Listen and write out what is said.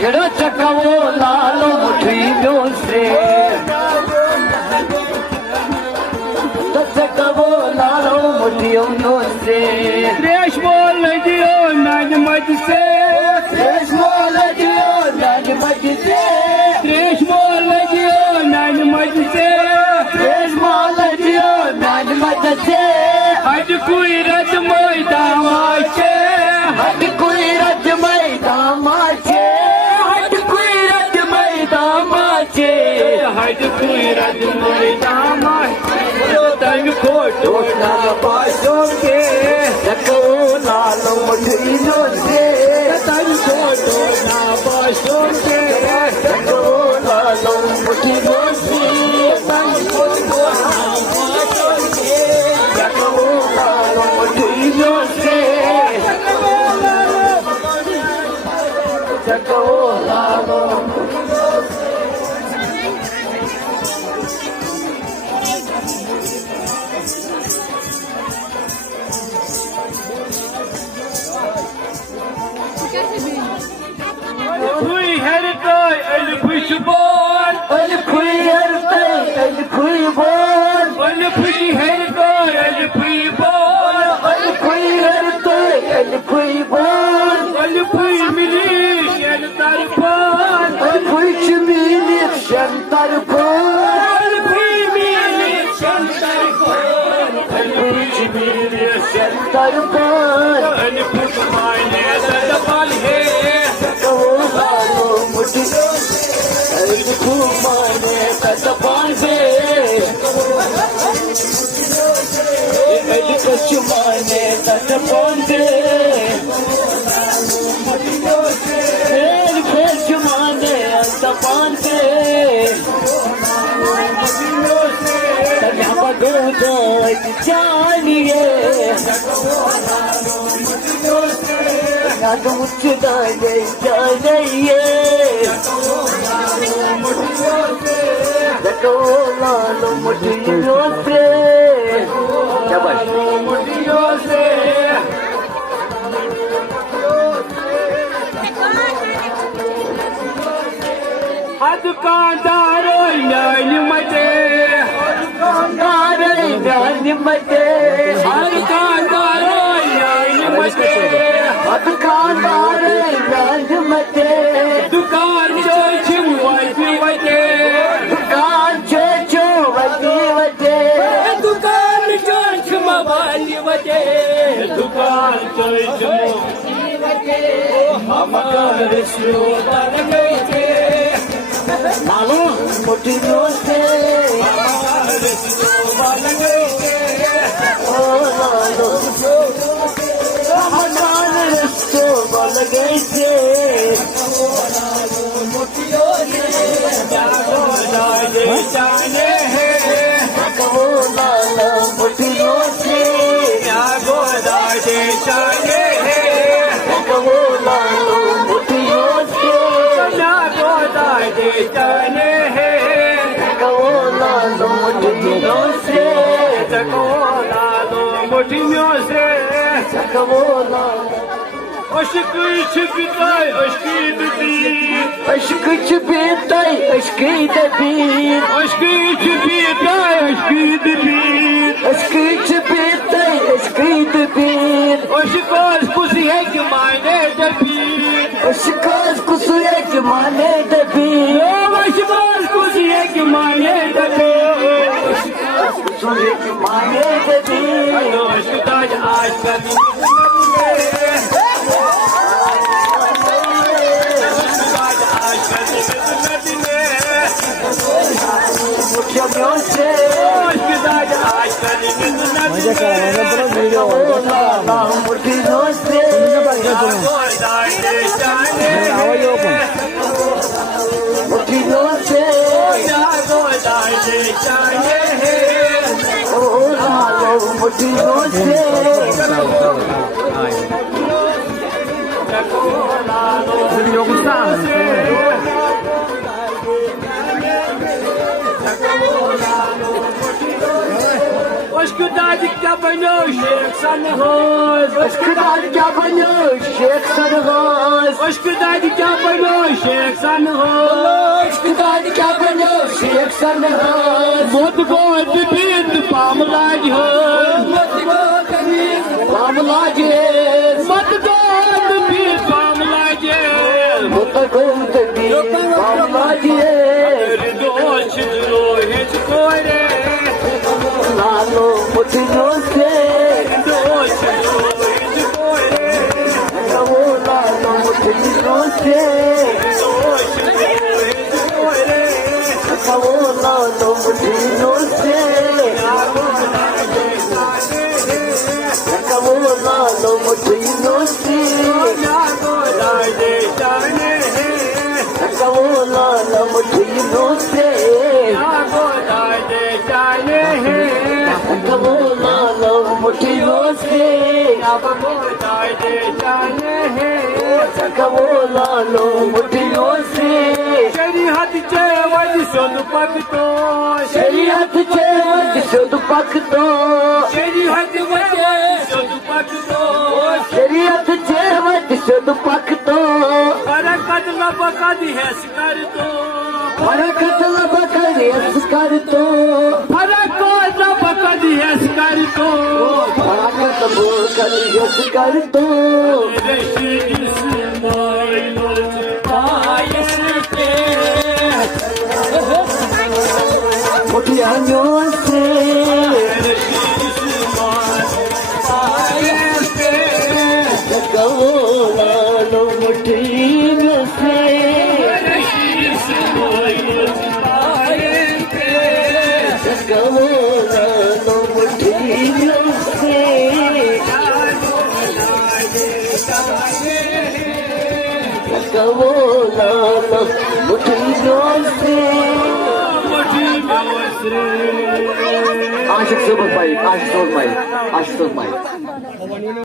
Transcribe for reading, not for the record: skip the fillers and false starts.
केड़ो चकवो लालो मुठियों से तो चकवो लालो मुठियों से त्रेश बोल दियो नाजमत से त्रेश बोल दियो नाजमत से त्रेश बोल दियो नाजमत से त्रेश बोल दियो नाजमत से हज कोई रज मैदान माचे हट कोई रज मैदान माचे हट कोई रज मैदान माचे हज कोई रज मैदान माचे तन को टोटना पासो के चको लालो मुठियों से तन को टोटना पासो के चको लालो मुठियों से तन को टोटना पासो के चको लालो मुठियों से चको लालो Kui hertay el kuşbon el kuyerte el kuybon el kuy hertay el kuybon el kuyerte el kuybon el kuy milik el tarpan el kuyçmilik şen tarpon el kuy milik şen tarpan el kuyçmilik şen tarpon el kutmayne sadaqal he चको लालो मुठियों से el kumane katapan se el kachumane katapan se el kachumane katapan se तन्या बगोदा जानिए ना तो मुझदा नहीं जानिए चको लालो मुठियों से शाबाश मुठियों से हद कांदारो यान मते कारे जान मते हद कांदारो यान मते हद कारे जान मते दुकान जो छिवाई वटे दुकान चो वती वते दुकान जो छिवाई वटे दुकान जो छिवाई वटे हमारे श्रोता गए थे लालो मुठियों से हमारे श्रोता गए थे ओ लालो हमारे रस्तो बल गए थे मुठियों से जागो जाने जाने है चको लालो मुठियों से जागो जाने जाने है चको लालो मुठियों से जागो जाने जाने है चको लालो मुठियों से जागो लालो मुठियों से चको लालो aşk çıkıtay aşkı dedi aşk çıbitay aşkı dedi aşkı çıkıtay aşkı dedi aşk çıbitay aşkı dedi aşk az kusi ek mane dedi aşk az kusuya cumane dedi aşk az kusi ek mane dedi kusuya cumane dedi aşk tac aşk dedi मुठियों से मुठियों से मुठियों से ओ लालो मुठियों से aşk Üsküdar क्या बनो Sheikh सनहोज Üsküdar क्या बनो Sheikh सरहोज Üsküdar क्या बनो शेख सनहोज Üsküdar क्या बनो Sheikh सरहोज Mut god bit pamlaj ho Pamlacız Mut god bit pamlaj Mutakut bir pamlacız Doç dro hiç koyre Nano mutinoste Doç dro hiç koyre Namo nano mutinoste Doç dro hiç koyre Namo nano mutinoste Namo nano mutinoste Namo nano mutinoste Namo nano mutinoste Namo nano mutinoste शरीयत चे वज सुन पकतो Şeriat çevik şudu pakto शरीयत वज सुन पकतो Şeriat çevik şudu pakto बरकत न बकद हैस कर तो Harekatla bakar yaskarto बरकत न बकद हैस कर तो Harakat bakar yaskarto रशी इस्माइल आयते Mutiyanyose Kavola no mutiyanyose Kavola no mutiyanyose Kavola no mutiyanyose Aşık olmayın, aşık olmayın, aşık olmayın.